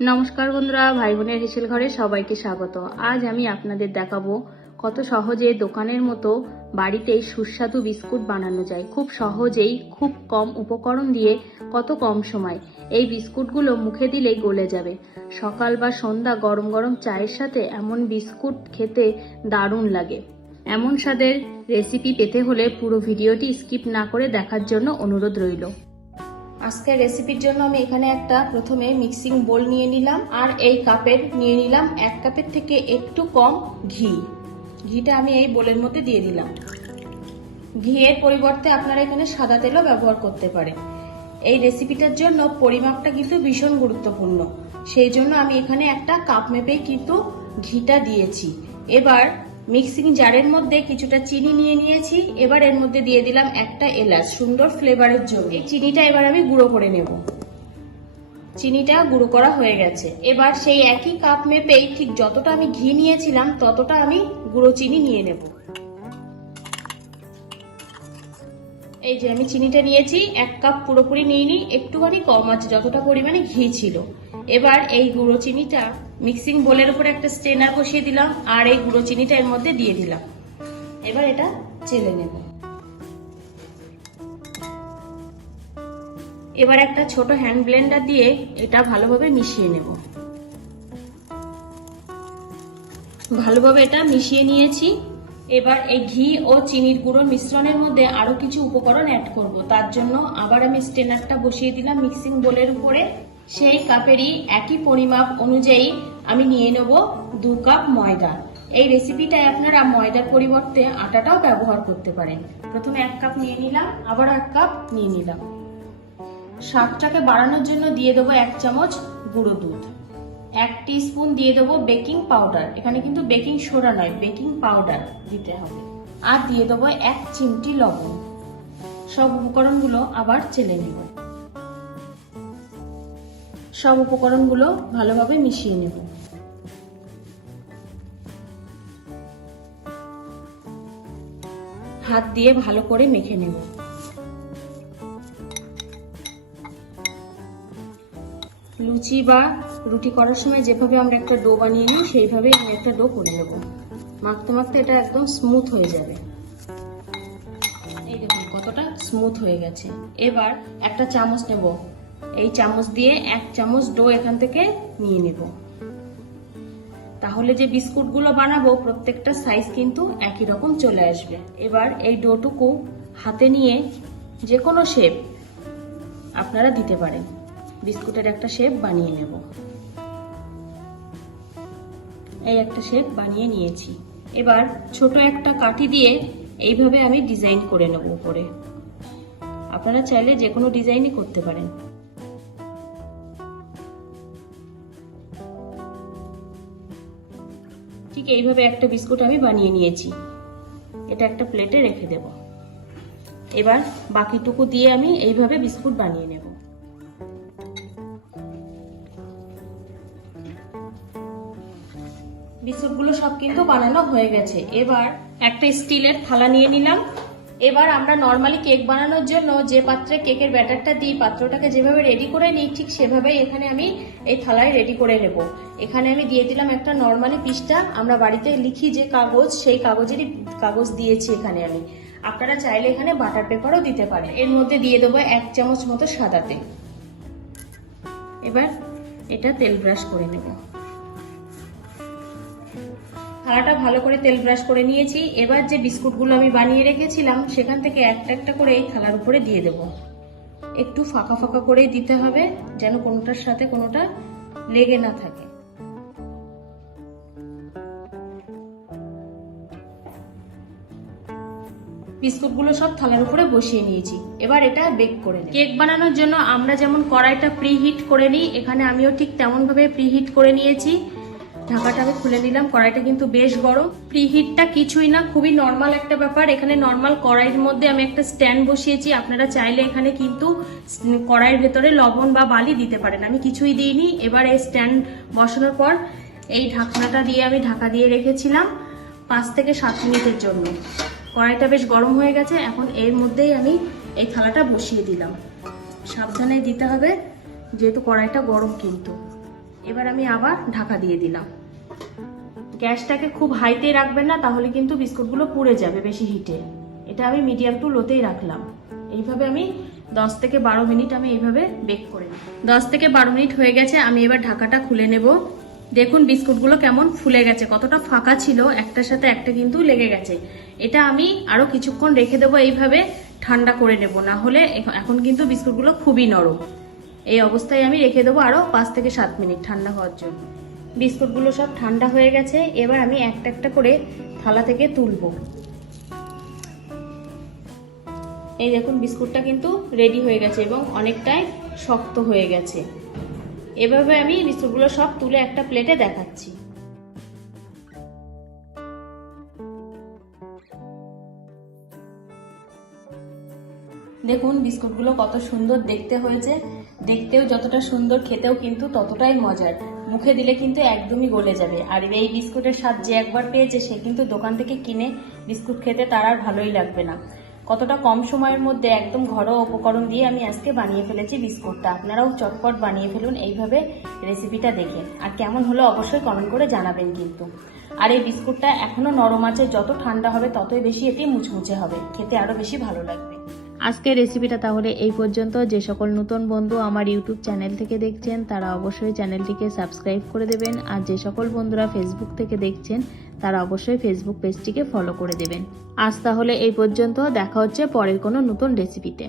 নমস্কার বন্ধুরা, ভাই বোনের হেসেল ঘরে সবাইকে স্বাগত। আজ আমি আপনাদের দেখাবো কত সহজে দোকানের মতো বাড়িতেই সুস্বাদু বিস্কুট বানানো যায়। খুব সহজেই, খুব কম উপকরণ দিয়ে, কত কম সময়। এই বিস্কুটগুলো মুখে দিলেই গলে যাবে। সকাল বা সন্ধ্যা গরম গরম চায়ের সাথে এমন বিস্কুট খেতে দারুণ লাগে। এমন স্বাদের রেসিপি পেতে হলে পুরো ভিডিওটি স্কিপ না করে দেখার জন্য অনুরোধ রইল। আজকের রেসিপির জন্য আমি এখানে একটা প্রথমে মিক্সিং বোল নিয়ে নিলাম, আর এই কাপের নিয়ে নিলাম 1 কাপের থেকে একটু কম ঘি। ঘিটা আমি এই বোলের মধ্যে দিয়ে দিলাম। ঘিয়ের পরিবর্তে আপনারা এখানে সাদা তেলও ব্যবহার করতে পারেন। এই রেসিপিটার জন্য পরিমাপটা কিন্তু ভীষণ গুরুত্বপূর্ণ, সেই জন্য আমি এখানে একটা কাপ মেপেই কিন্তু ঘিটা দিয়েছি। এবার মিক্সিং জারের মধ্যে কিছুটা চিনি নিয়ে নিয়েছি। এবার এর মধ্যে দিয়ে দিলাম একটা এলাচ, সুন্দর ফ্লেভারের জন্য। এই চিনিটা এবার আমি গুঁড়ো করে নেব। চিনিটা গুঁড়ো করা হয়ে গেছে। এবার সেই একই কাপ মেপেই ঠিক যতটা আমি ঘি নিয়েছিলাম ততটা আমি গুঁড়ো চিনি নিয়ে নেব। এই যে আমি চিনিটা নিয়েছি, 1 কাপ পুরোপুরি নিইনি, একটুখানি কম আছে যতটা পরিমাণে ঘি ছিল। এবার এই গুঁড়ো চিনিটা মিক্সিং বোলের উপরে একটা স্ট্রেনার বসিয়ে দিলাম, আর এই গুঁড়ো চিনিটা এর মধ্যে দিয়ে দিলাম। এবার এটা চেলে নেব। এবার একটা ছোট হ্যান্ড ব্লেন্ডার দিয়ে এটা ভালোভাবে মিশিয়ে নেব। ভালোভাবে এটা মিশিয়ে নিয়েছি। এবার এই ঘি ও চিনির গুঁড়ো মিশ্রণের মধ্যে আরো কিছু উপকরণ অ্যাড করব। তার জন্য আবার আমি স্ট্রেনারটা বসিয়ে দিলাম মিক্সিং বোলের উপরে। সেই কাপেরই একই পরিমাপ অনুযায়ী আমি নিয়ে নেব 2 কাপ ময়দা। এই রেসিপিটায় আপনারা ময়দার পরিবর্তে আটাটাও ব্যবহার করতে পারেন। প্রথমে 1 কাপ নিয়ে নিলাম, আবার 1 কাপ নিয়ে নিলাম। স্বাদটাকে বাড়ানোর জন্য দিয়ে দেবো 1 চামচ গুঁড়ো দুধ। 1 টিস্পুন দিয়ে দেবো বেকিং পাউডার। এখানে কিন্তু বেকিং সোডা নয়, বেকিং পাউডার দিতে হবে। আর দিয়ে দেবো 1 চিমটি লবণ। সব উপকরণগুলো আবার চেলে নেব। সব উপকরণগুলো ভালোভাবে মিশিয়ে নেব। হাত দিয়ে ভালো করে মেখে নেব। লুচি বা রুটি করার সময় যেভাবে আমরা একটা ডো বানিয়ে নিই, সেইভাবেই আমি একটা ডো করে নেব। মাখতে মাখতে এটা একদম স্মুথ হয়ে যাবে। এই দেখুন কতটা স্মুথ হয়ে গেছে। এবার একটা চামচ নেব। এই চামচ দিয়ে 1 চামচ ডো এখান থেকে নিয়ে নেব। তাহলে যে বিস্কুটগুলো বানাবো প্রত্যেকটা সাইজ কিন্তু একই রকম চলে আসবে। এবার এই ডোটুকু হাতে নিয়ে যে কোনো শেপ আপনারা দিতে পারেন। বিস্কুটের একটা শেপ বানিয়ে নেব। এই একটা শেপ বানিয়ে নিয়েছি। এবার ছোট একটা কাঠি দিয়ে এইভাবে আমি ডিজাইন করে নেব উপরে। আপনারা চাইলে যে কোনো ডিজাইনই করতে পারেন। ঠিক এইভাবে একটা বিস্কুট আমি বানিয়ে নিয়েছি। এটা একটা প্লেটে রেখে দেব। এবার বাকিটুকু দিয়ে আমি এইভাবে বিস্কুট বানিয়ে নেব। বিস্কুটগুলো সব কিন্তু বানানো হয়ে গেছে। এবার একটা স্টিলের থালা নিয়ে নিলাম। এবার আমরা নর্মালি কেক বানানোর জন্য যে পাত্রে কেকের ব্যাটারটা দিই, পাত্রটাকে যেভাবে রেডি করে নিই ঠিক সেভাবেই এখানে আমি এই থালায় রেডি করে নেব। এখানে আমি দিয়ে দিলাম একটা নর্মালি পিসটা, আমরা বাড়িতে লিখি যে কাগজ, সেই কাগজেরই কাগজ দিয়েছি এখানে আমি। আপনারা চাইলে এখানে বাটার পেপারও দিতে পারেন। এর মধ্যে দিয়ে দেবো 1 চামচ মতো সাদা তেল। এবার এটা তেল ব্রাশ করে নেব। থালাটা ভালো করে তেল ব্রাশ করে নিয়েছি। এবার যে বিস্কুটগুলো আমি বানিয়ে রেখেছিলাম সেখান থেকে একটা একটা করে এই থালার উপরে দিয়ে দেব। একটু ফাঁকা ফাঁকা করেই দিতে হবে, যেন কোনোটার সাথে কোনোটা লেগে না থাকে। বিস্কুটগুলো সব থালার উপরে বসিয়ে নিয়েছি। এবার এটা বেক করে নেব। কেক বানানোর জন্য আমরা যেমন কড়াইটা প্রিহিট করে নিই, এখানে আমিও ঠিক তেমন ভাবে প্রিহিট করে নিয়েছি। ঢাকাটা আমি খুলে নিলাম। কড়াইটা কিন্তু বেশ গরম। প্রিহিটটা কিছুই না, খুবই নর্মাল একটা ব্যাপার। এখানে নর্মাল কড়াইয়ের মধ্যে আমি একটা স্ট্যান্ড বসিয়েছি। আপনারা চাইলে এখানে কিন্তু কড়াইয়ের ভেতরে লবণ বা বালি দিতে পারেন, আমি কিছুই দিইনি। এবার এই স্ট্যান্ড বসানোর পর এই ঢাকনাটা দিয়ে আমি ঢাকা দিয়ে রেখেছিলাম 5 থেকে 7 মিনিটের জন্য। কড়াইটা বেশ গরম হয়ে গেছে। এখন এর মধ্যেই আমি এই থালাটা বসিয়ে দিলাম। সাবধানে দিতে হবে যেহেতু কড়াইটা গরম কিন্তু। এবার আমি আবার ঢাকা দিয়ে দিলাম। গ্যাসটাকে খুব হাইতে রাখবেন না, তাহলে কিন্তু বিস্কুটগুলো পুড়ে যাবে বেশি হিটে। এটা আমি মিডিয়াম টু লোতেই রাখলাম। এইভাবে আমি 10 থেকে 12 মিনিট আমি এইভাবে বেক করে নিই। 10 থেকে 12 মিনিট হয়ে গেছে, আমি এবার ঢাকাটা খুলে নেব। দেখুন বিস্কুটগুলো কেমন ফুলে গেছে, কতটা ফাঁকা ছিল, একটার সাথে একটা কিন্তু লেগে গেছে। এটা আমি আরো কিছুক্ষণ রেখে দেবো, এইভাবে ঠান্ডা করে নেব, না হলে এখন কিন্তু বিস্কুটগুলো খুবই নরম। এই অবস্থায় আমি রেখে দেবো আরো 5 থেকে 7 মিনিট ঠান্ডা হওয়ার জন্য। বিস্কুটগুলো সব ঠান্ডা হয়ে গেছে, এবার আমি একটা একটা করে থালা থেকে তুলবো। এই দেখুন বিস্কুটটা কিন্তু রেডি হয়ে গেছে এবং অনেকটাই শক্ত হয়ে গেছে। এভাবে আমি বিস্কুটগুলো সব তুলে একটা প্লেটে দেখাচ্ছি। দেখুন বিস্কুটগুলো কত সুন্দর দেখতে হয়েছে, দেখতেও যতটা সুন্দর খেতেও কিন্তু ততটাই মজার। মুখে দিলে কিন্তু একদমই গলে যাবে। আর এই বিস্কুটের স্বাদ যে একবার পেয়েছে সে কিন্তু দোকান থেকে কিনে বিস্কুট খেতে তার আর ভালোই লাগবে না। কতটা কম সময়ের মধ্যে একদম ঘরোয়া উপকরণ দিয়ে আমি আজকে বানিয়ে ফেলেছি বিস্কুটটা। আপনারাও চটপট বানিয়ে ফেলুন এইভাবে রেসিপিটা দেখে। আর কেমন হলো অবশ্যই কমেন্ট করে জানাবেন কিন্তু। আর এই বিস্কুটটা এখনো নরম আছে, যত ঠান্ডা হবে ততই বেশি এটি মুচমুচে হবে, খেতে আরো বেশি ভালো লাগবে। আজকের রেসিপিটা তাহলে এই পর্যন্ত। যে সকল নতুন বন্ধু আমার ইউটিউব চ্যানেল থেকে দেখছেন তারা অবশ্যই চ্যানেলটিকে সাবস্ক্রাইব করে দেবেন। আর যে সকল বন্ধুরা ফেসবুক থেকে দেখছেন তারা অবশ্যই ফেসবুক পেজটিকে ফলো করে দেবেন। আজ তাহলে এই পর্যন্ত, দেখা হচ্ছে পরের কোনো নতুন রেসিপিতে।